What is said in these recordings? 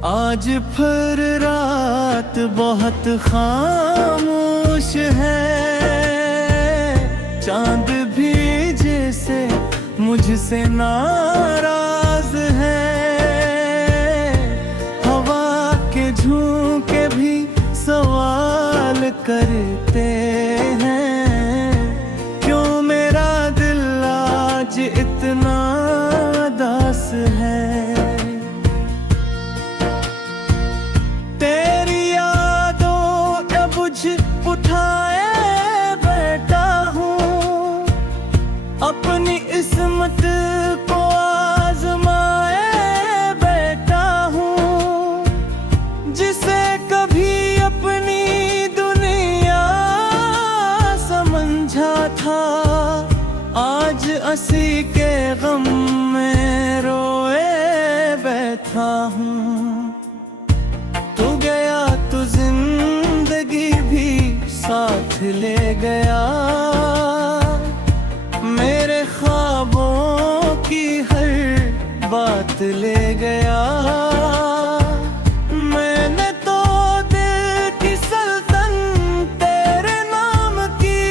आज फिर रात बहुत खामोश है, चांद भी जैसे मुझसे नाराज है। हवा के झोंके भी सवाल करते हैं, क्यों मेरा दिल आज इतना उदास है। उठाए बैठा हूँ, अपनी किस्मत को आजमाए बैठा हूँ। जिसे कभी अपनी दुनिया समझा था, आज हंसी के गम में रोए बैठा हूँ। तू गया तो जिंदगी भी साथ ले गया, मेरे ख्वाबों की हर बात ले गया। मैंने तो दिल की सल्तन तेरे नाम की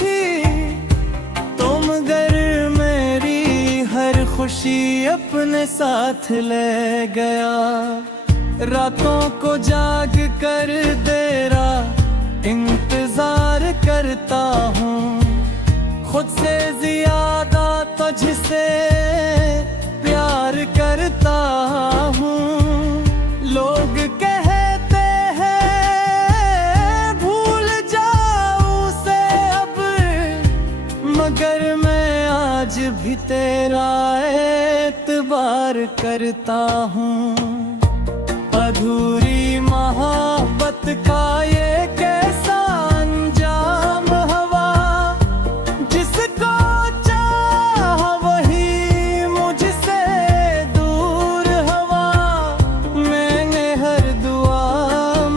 थी, तुम मगर मेरी हर खुशी अपने साथ ले गया। रातों को जाग कर तेरा इंतजार करता हूँ, खुद से ज्यादा तुझसे प्यार करता हूँ। लोग कहते हैं भूल जाऊँ से अब, मगर मैं आज भी तेरा एतबार करता हूँ। अधूरी मोहब्बत का ये कैसा अंजाम हवा, जिसको चाह वही मुझसे दूर हवा। मैंने हर दुआ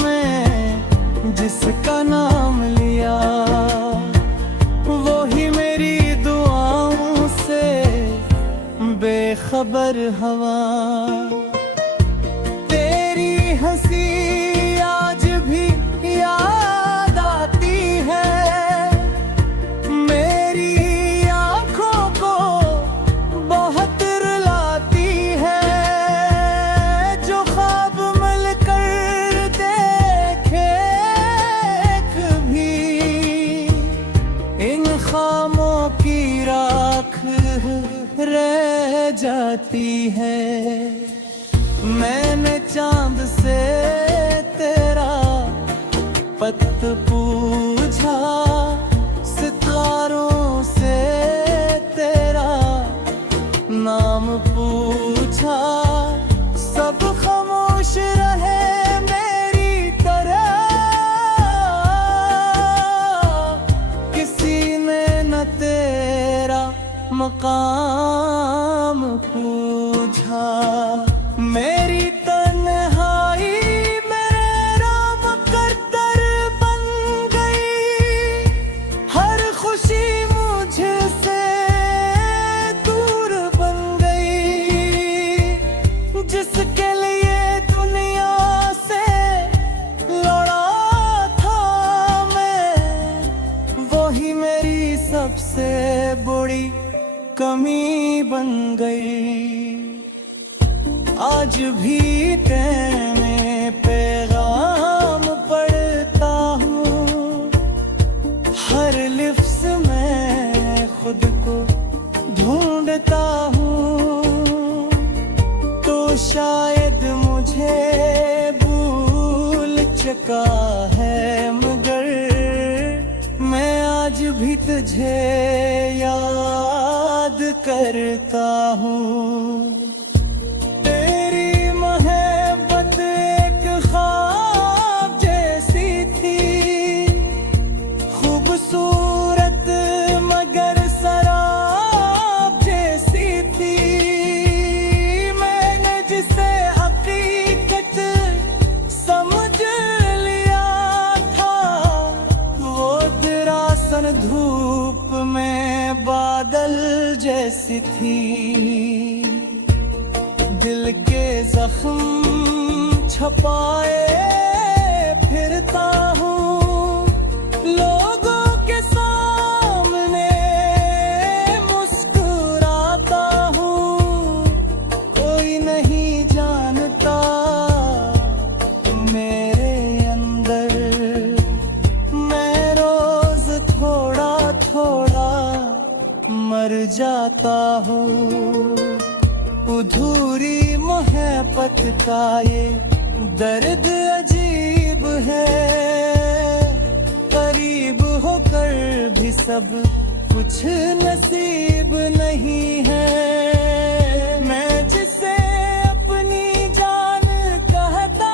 में जिसका नाम लिया, वो ही मेरी दुआओं से बेखबर हवा। हंसी आज भी याद आती है, मेरी आंखों को बहुत रुलाती है। जो ख्वाब मिलकर देखे कभी, इन खामों की राख रह जाती है। मैंने चांद से तेरा पत पूछा, सितारों से तेरा नाम पूछा। सब खामोश रहे मेरी तरह, किसी ने न तेरा मकाम पूछा। मेरी तन्हाई मेरा मुकद्दर बन गई, हर खुशी मुझसे दूर बन गई। जिसके लिए दुनिया से लड़ा था मैं, वही मेरी सबसे बड़ी कमी बन गई। आज भी तेरे पैगाम पढ़ता हूँ, हर लिफ्ज़ में खुद को ढूंढता हूँ। तो शायद मुझे भूल चुका है, मगर मैं आज भी तुझे याद करता हूँ। धूप में बादल जैसी थी, दिल के जख्म छपाए फिरता हूँ, लोगों के सामने मुस्कुराता हूँ। कोई नहीं जानता मेरे अंदर, मैं रोज थोड़ा थोड़ा मर जाता हूँ। अधूरी मोहब्बत का ये दर्द अजीब है, करीब होकर भी सब कुछ नसीब नहीं है। मैं जिसे अपनी जान कहता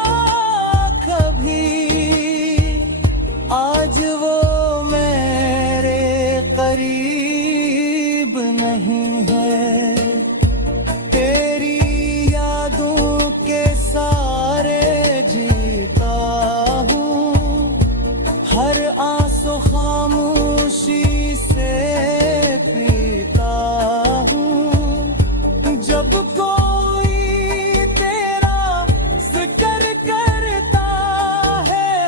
कभी, आज वो मेरे करीब नहीं है। हर आंसू खामोशी से पीता हूँ। जब कोई तेरा जिक्र करता है,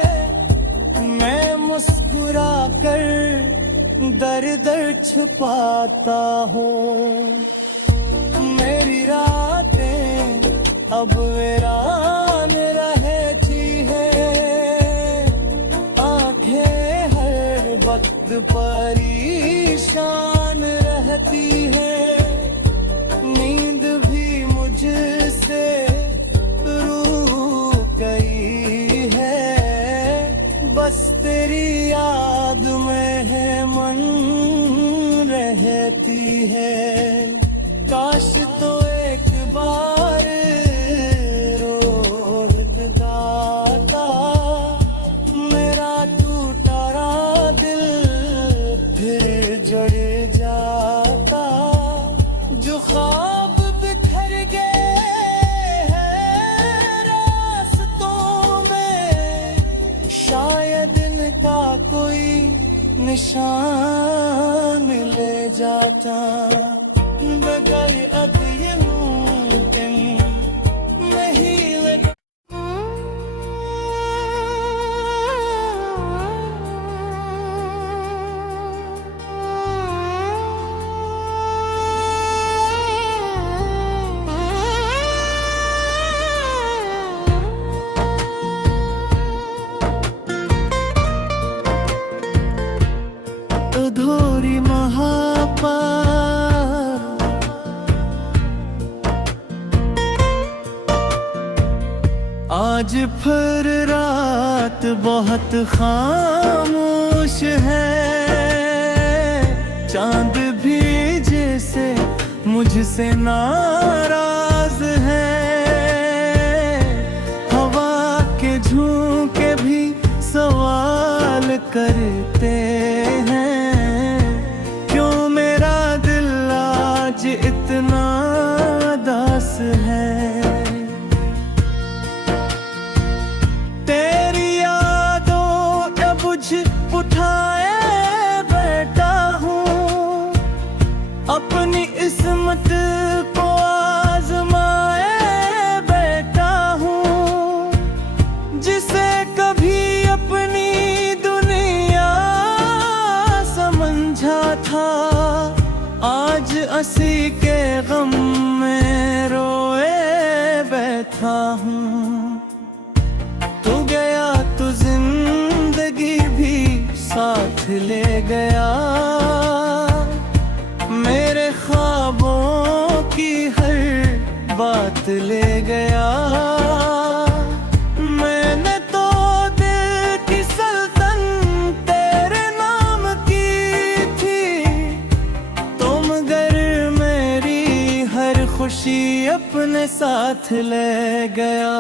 मैं मुस्कुरा कर दर्द छुपाता हूँ। मेरी रातें अब वीरान रहती है, वक्त परेशान रहती है। नींद भी मुझसे रूठ गई है, बस तेरी याद में है मन रहती है। काश तो एक बार रोज गाता, मेरा जुड़ जाता। जो ख्वाब बिखर गए हैं रास्तों में, शायद इनका कोई निशान ले जाता। मगर अब ये मुमकिन नहीं लगा। अधूरी मोहब्बत आज फिर रात बहुत खामोश है। चांद भी जैसे मुझसे नाराज है, हवा के झोंके भी सवाल करते हैं। इतना दास है, तेरी यादों का बुझ उठाए बैठा हूँ। अपनी किस्मत को आजमाए बैठा हूँ। जिसे कभी अपनी दुनिया समझा था, आज असी के गम में रोए बैठा हूँ। तू गया तो जिंदगी भी साथ ले गया, मेरे ख्वाबों की हर बात ले गया। मैंने तो दिल की सल्तन तेरे नाम की थी, तुम घर मेरी हर खुशी अपने साथ ले गया।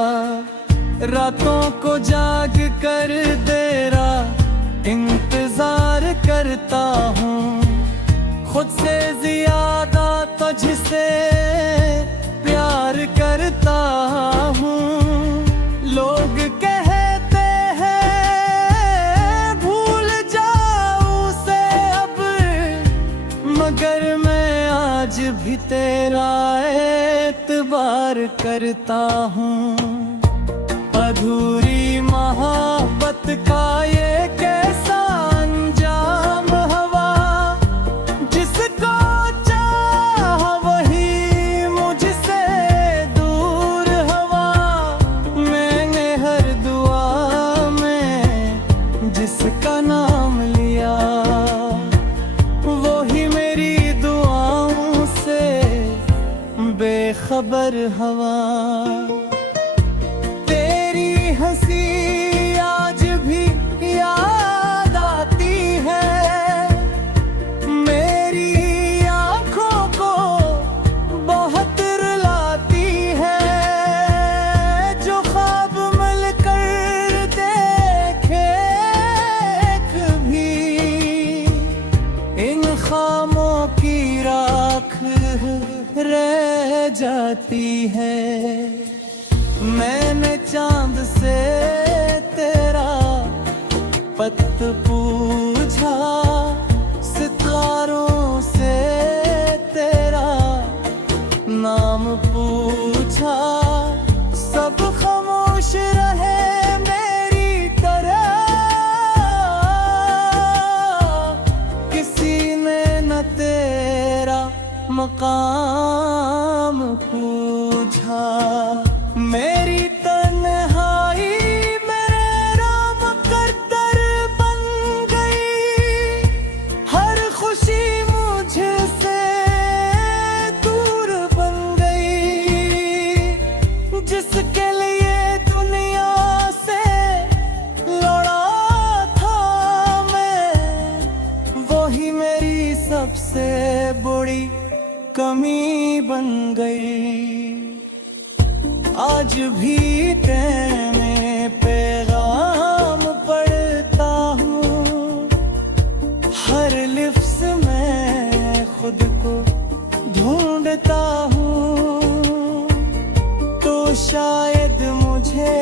रातों को जाग कर तेरा इंतजार करता हूँ, खुद से ज्यादा तुझसे प्यार करता हूँ। लोग कहते हैं भूल जाऊं से अब, मगर मैं आज भी तेरा एतबार करता हूँ। बेखबर हवा। तेरी हंसी आज भी याद आती है, मेरी आंखों को बहुत रुलाती है। जो ख्वाब मिलकर देखे कभी, इन खामों की राख रह जाती है। मैंने चांद से तेरा पत पूछा, सितारों से तेरा नाम पूछा। सब खामोश रहे मेरी तरह, किसी ने न तेरा मकाम पूछा। मेरी तन्हाई मेरा मुकद्दर बन गई, हर खुशी मुझसे दूर बन गई। जिसके लिए दुनिया से लड़ा था मैं, वही मेरी सबसे बड़ी कमी बन गई। आज भी तेरे पैगाम पढ़ता हूँ, हर लिफ्ज़ में खुद को ढूंढता हूँ। तो शायद मुझे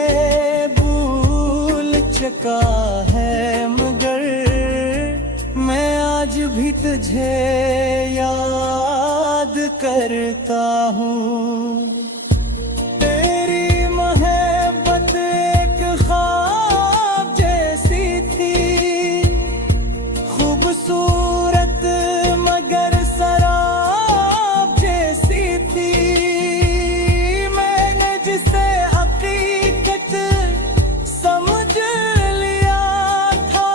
भूल चुका है, मगर मैं आज भी तुझे याद करता हूँ। तेरी मोहब्बत एक ख्वाब जैसी थी, खूबसूरत मगर शराब जैसी थी। मैंने जिसे हकीकत समझ लिया था,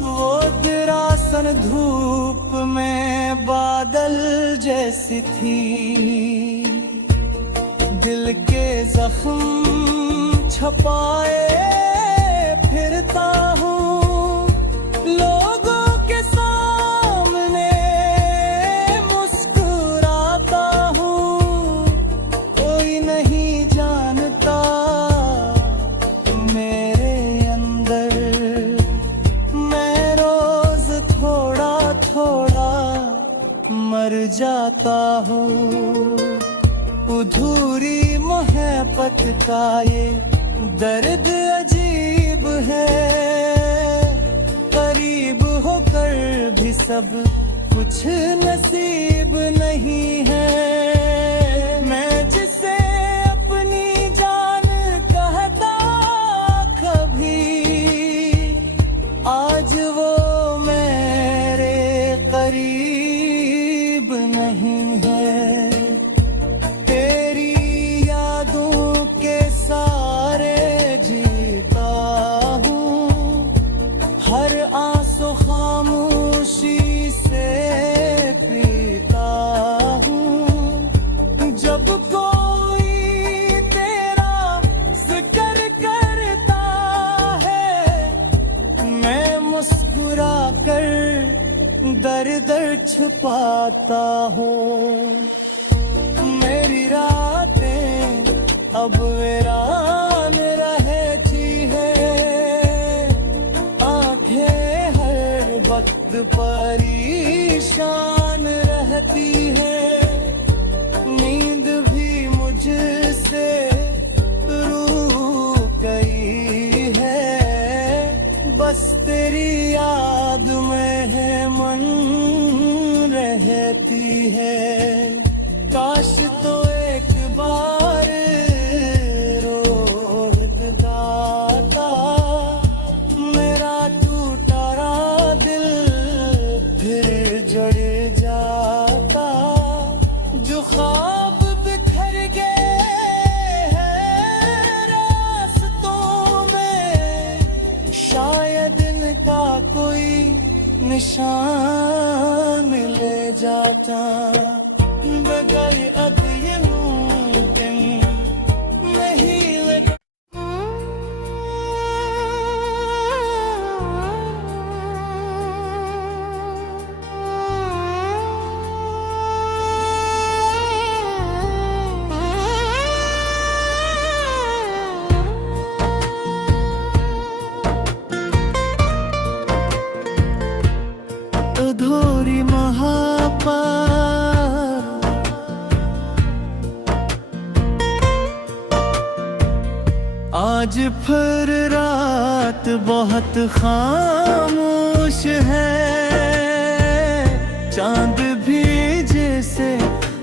वो दरासल धूप में बादल जैसी थी। दिल के जख्म छुपाए फिरता हूँ, लोगों के सामने मुस्कुराता हूँ। कोई नहीं जानता मेरे अंदर, मैं रोज थोड़ा थोड़ा मर जाता हूँ। अधूरी मोहब्बत का ये दर्द अजीब है, करीब होकर भी सब कुछ नसीब नहीं है। मैं जिसे अपनी जान कहता कभी, आज वो मेरे करीब नहीं है। हर आंसू खामोशी से पीता हूँ। जब कोई तेरा जिक्र करता है, मैं मुस्कुरा कर दर्द छुपाता हूँ। मेरी रातें अब वीरान रहती है, वक्त परेशान रहती है। नींद भी मुझसे रूठ गई है, बस तेरी याद में है मन रहती है। काश तो एक बार रोज गाता, मेरा टूटा दिल फिर जुड़ जाता। जो ख्वाब बिखर गए हैं रास्तों में, शायद इनका कोई निशान ले जाता। बगैर अद ये आज फिर रात बहुत खामोश है, चांद भी जैसे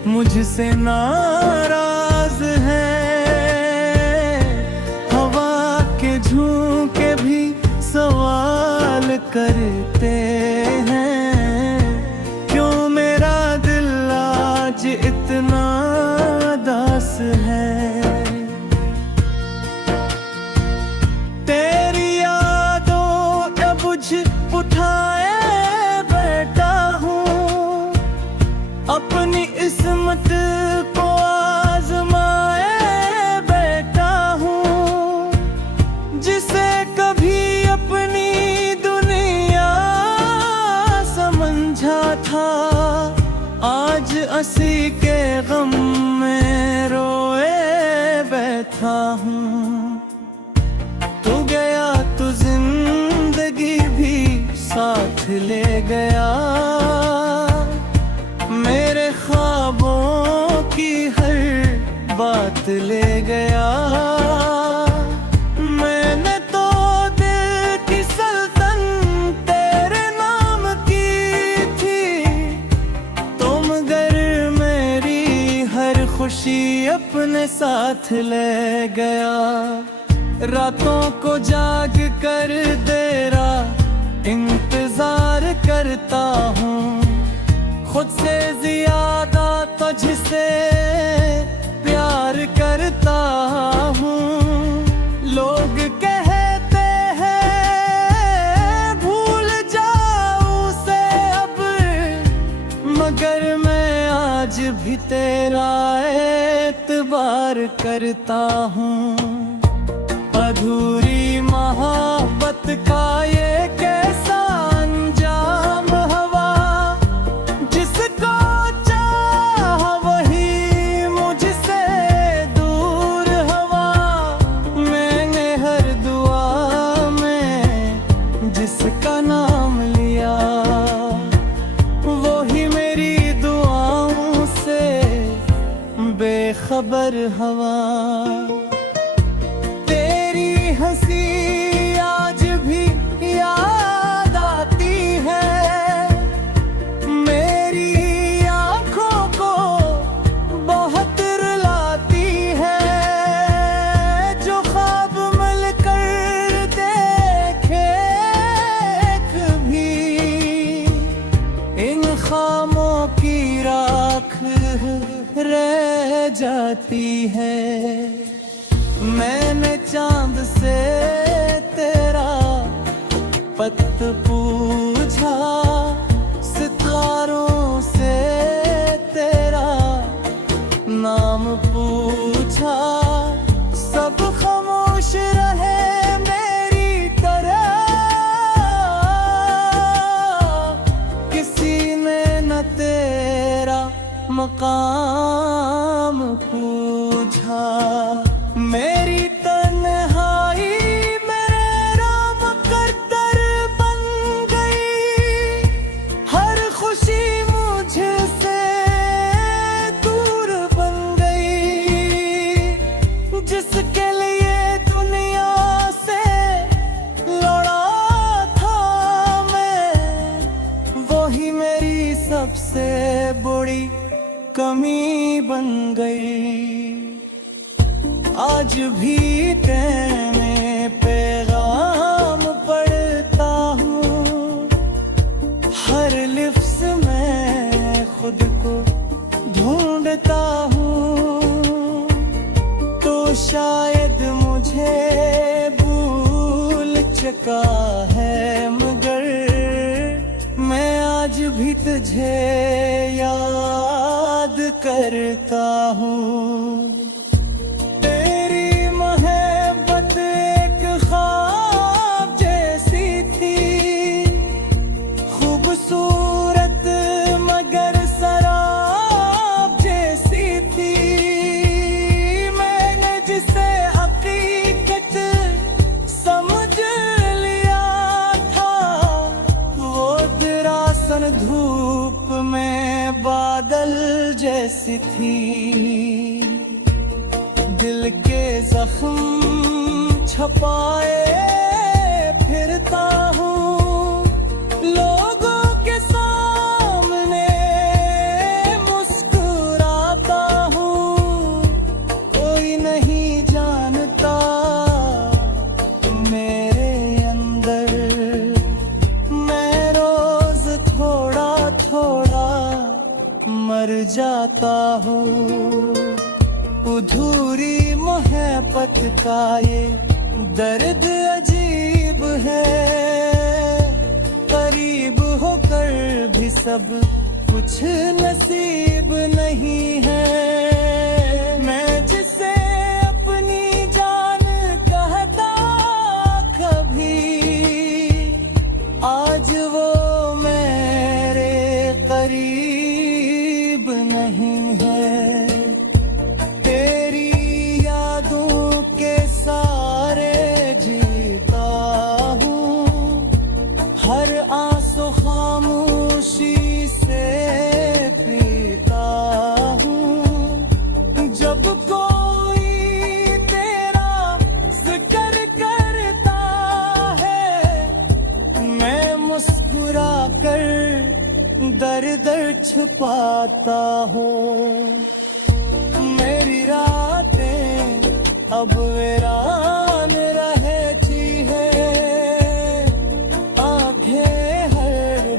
मुझसे नाराज है। हवा के झोंके भी सवाल करते हैं, क्यों मेरा दिल आज इतना उदास है। तेरी यादों का बुझ उठाए बैठा हूँ, अपनी किस्मत को आजमाए बैठा हूँ। जिसे कभी अपनी दुनिया समझा था, आज असी के गम में रोए बैठा हूँ। तू गया तो जिंदगी भी साथ ले गया, मेरे ख्वाबों की हर बात ले गया। मैंने तो दिल की सल्तन तेरे नाम की थी, तुम मगर मेरी हर खुशी अपने साथ ले गया। रातों को जाग कर तेरा इंतजार करता हूँ, खुद से ज्यादा तुझसे प्यार करता हूँ। लोग कहते हैं भूल जाऊं से अब, मगर मैं आज भी तेरा एतबार करता हूँ। अधूरी मोहब्बत का ये कैसा अंजाम हवा, जिसको चाह वही मुझसे दूर हवा। मैंने हर दुआ में जिसका नाम लिया, वो ही मेरी दुआओं से बेखबर हवा। हंसी आज भी याद आती है, मेरी आंखों को बहुत रुलाती है। जो ख्वाब मिलकर देखे कभी, इन खामों की राख रह जाती है। मैंने चांद से तेरा पत पूछा, सितारों से तेरा नाम पूछा। सब खामोश रहे मेरी तरह, किसी ने न तेरा मकाम पूछा। मेरी तन्हाई मेरा मुकद्दर बन गई, हर खुशी मुझसे दूर बन गई। जिसके लिए दुनिया से लड़ा था मैं, वो ही मेरी सबसे बड़ी कमी बन गई। आज भी तेरे पैगाम पढ़ता हूँ, हर लिफ्ज़ में खुद को ढूंढता हूँ। तो शायद मुझे भूल चुका है, मगर मैं आज भी तुझे याद करता हूँ। धूप में बादल जैसी थी, दिल के जख्म छपाए फिरता हूँ, लोगों के सामने मुस्कुराता हूँ। कोई नहीं जानता मेरे अंदर, मैं रोज थोड़ा थोड़ा मर जाता हूँ। अधूरी मोहब्बत का ये दर्द अजीब है, करीब होकर भी सब कुछ नसीब नहीं है। मैं जिसे अपनी जान कहता कभी, आज वो मेरे करीब नहीं है। हर आंसू खामोशी से पीता हूँ। जब कोई तेरा जिक्र करता है, मैं मुस्कुरा कर दर्द छुपाता हूँ। मेरी रातें अब वीरान रहती है,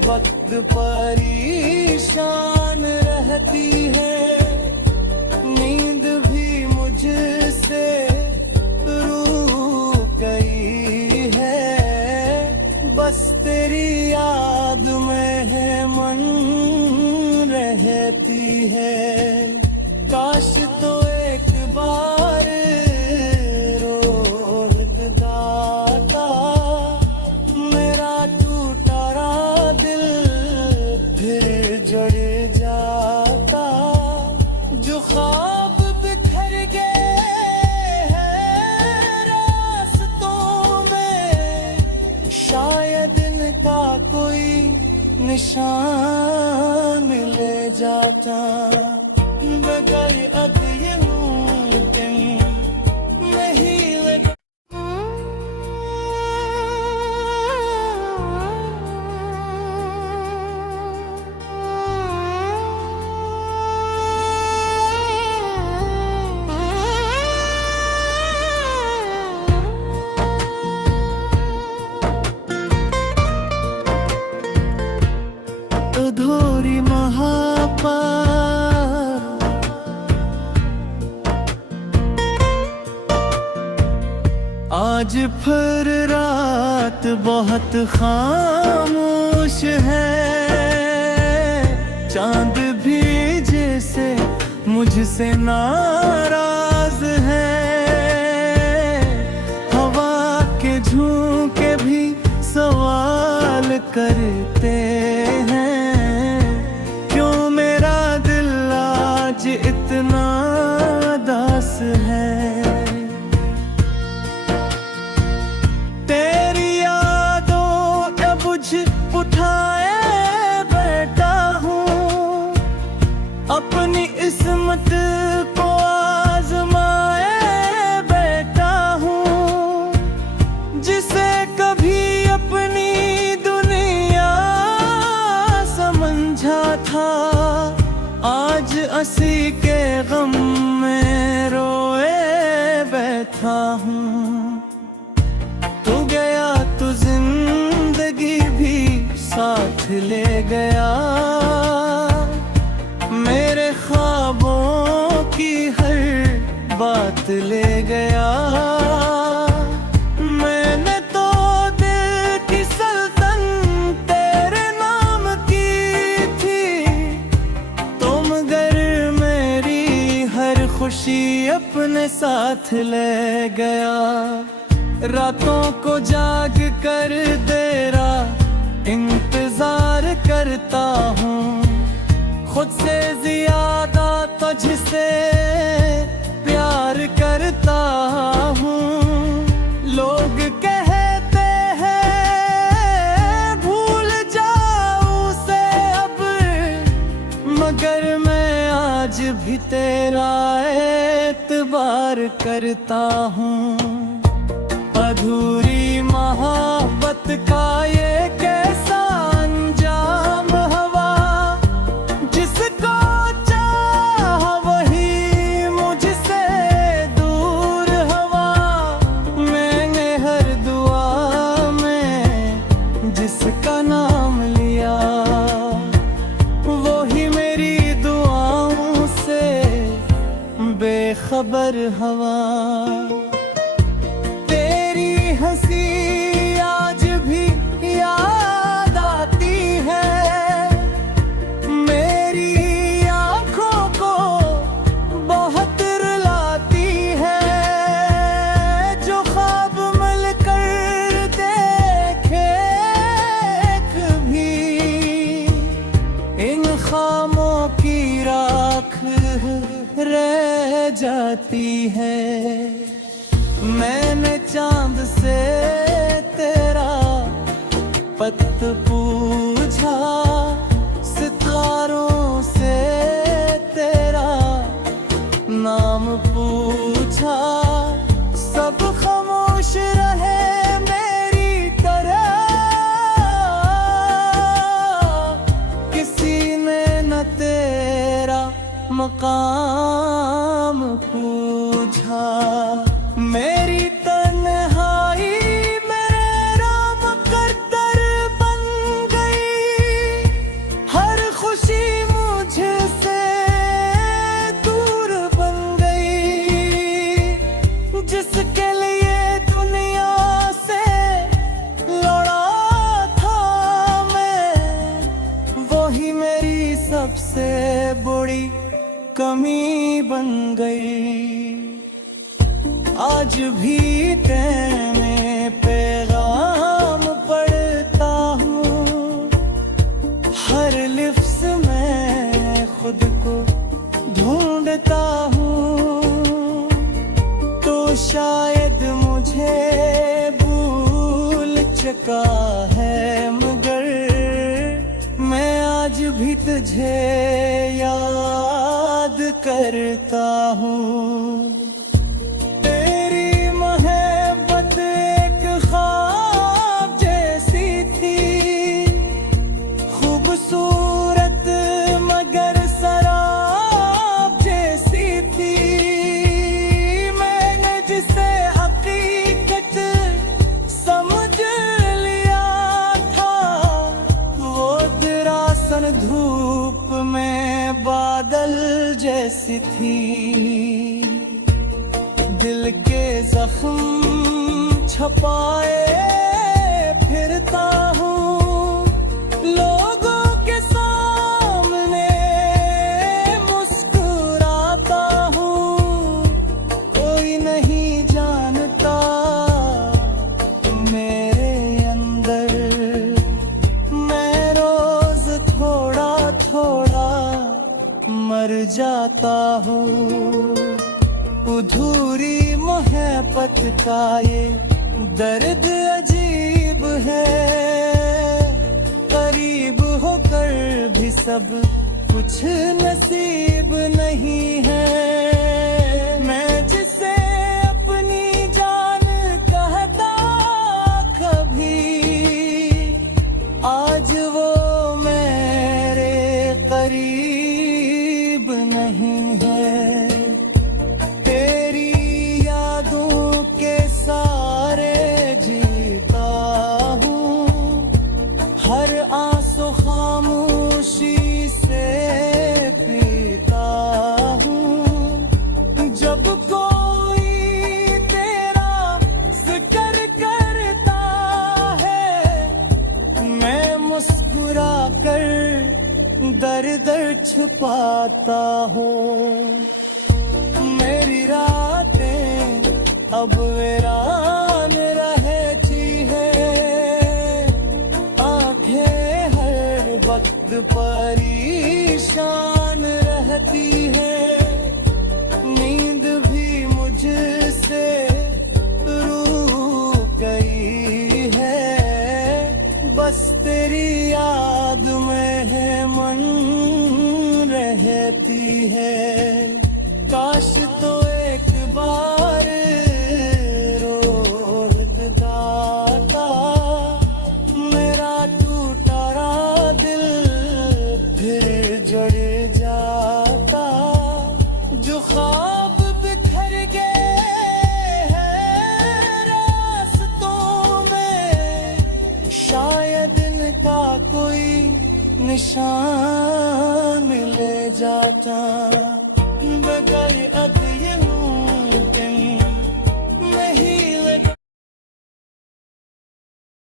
वक्त परेशान रहती है। नींद भी मुझसे रूठ गई है, बस तेरी याद में है मन रहती है। काश तो एक बार रोज गाता मेरा जुड़ जाता। जो ख्वाब बिखर गए हैं रास्तों में, शायद इनका कोई निशान ले जाता। मगर अब ये मुमकिन नहीं लगा। अधूरी मोहब्बत आज फिर रात बहुत खामोश है। चांद भी जैसे मुझसे नाराज है। हवा के झोंके भी सवाल करते हैं, इतना दास है। तेरी यादों का बुझ उठाए बैठा हूँ, अपनी किस्मत को आजमाए बैठा हूँ। जिसे कभी अपनी दुनिया समझा था, आज असी के गम में रोए बैठा हूँ। तू गया तो जिंदगी भी साथ ले गया, मेरे ख्वाबों की हर बात ले गया। मैंने तो दिल की सल्तनत तेरे नाम की थी, तुम खुशी अपने साथ ले गया। रातों को जाग कर तेरा इंतजार करता हूँ, खुद से ज्यादा तुझसे प्यार करता हूँ। लोग कहते हैं भूल जाऊं से अब, मगर मैं आज भी तेरा एतबार करता हूँ। बेखबर हवा। तेरी हंसी आज भी याद आती है, मेरी आंखों को बहुत रुलाती है। जो ख्वाब मिलकर देखे कभी, इन खामों की राख रह जाती है। मैंने चांद से तेरा पत पूछा, सितारों से तेरा नाम पूछा। सब खामोश रहे मेरी तरह, किसी ने न तेरा मकाम पूछा। मेरी तन्हाई मेरे राम मुकद्दर बन गई, हर खुशी मुझसे दूर बन गई। जिसके लिए दुनिया से लड़ा था मैं, वही मेरी सबसे बड़ी कमी बन गई। आज भी तेरे पैगाम पढ़ता हूँ, हर लिफ्ज़ में खुद को ढूंढता हूँ। तो शायद मुझे भूल चुका है, मगर मैं आज भी तुझे याद करता हूँ। तेरी मोहब्बत एक ख्वाब जैसी थी, खूबसूरत मगर शराब जैसी थी। मैंने जिसे हकीकत समझ लिया था, वो दरासल धूप में बादल जैसी थी। दिल के जख्म छपाए फिरता हूँ, लोगों के सामने मुस्कुराता हूँ। कोई नहीं जानता मेरे अंदर, मैं रोज थोड़ा थोड़ा मर जाता हूँ। अधूरी मोहब्बत का ये दर्द अजीब है, करीब होकर भी सब कुछ नसीब नहीं है। मैं जिसे अपनी जान कहता कभी, आज वो मेरे करीब नहीं है। हर आंसू खामोशी से पीता हूँ। जब कोई तेरा जिक्र करता है, मैं मुस्कुरा कर दर्द छुपाता हूँ। मेरी रातें अब वीरान रहती है, वक्त परेशान रहती है। नींद भी मुझसे रूठ गई है, बस तेरी याद में है मन रहती है। काश तो एक बार रोज गाता, मेरा टूटा दिल फिर जुड़ जाता। जो ख्वाब बिखर गए हैं रास्तों में, शायद इनका कोई निशान ले जाता। बगैर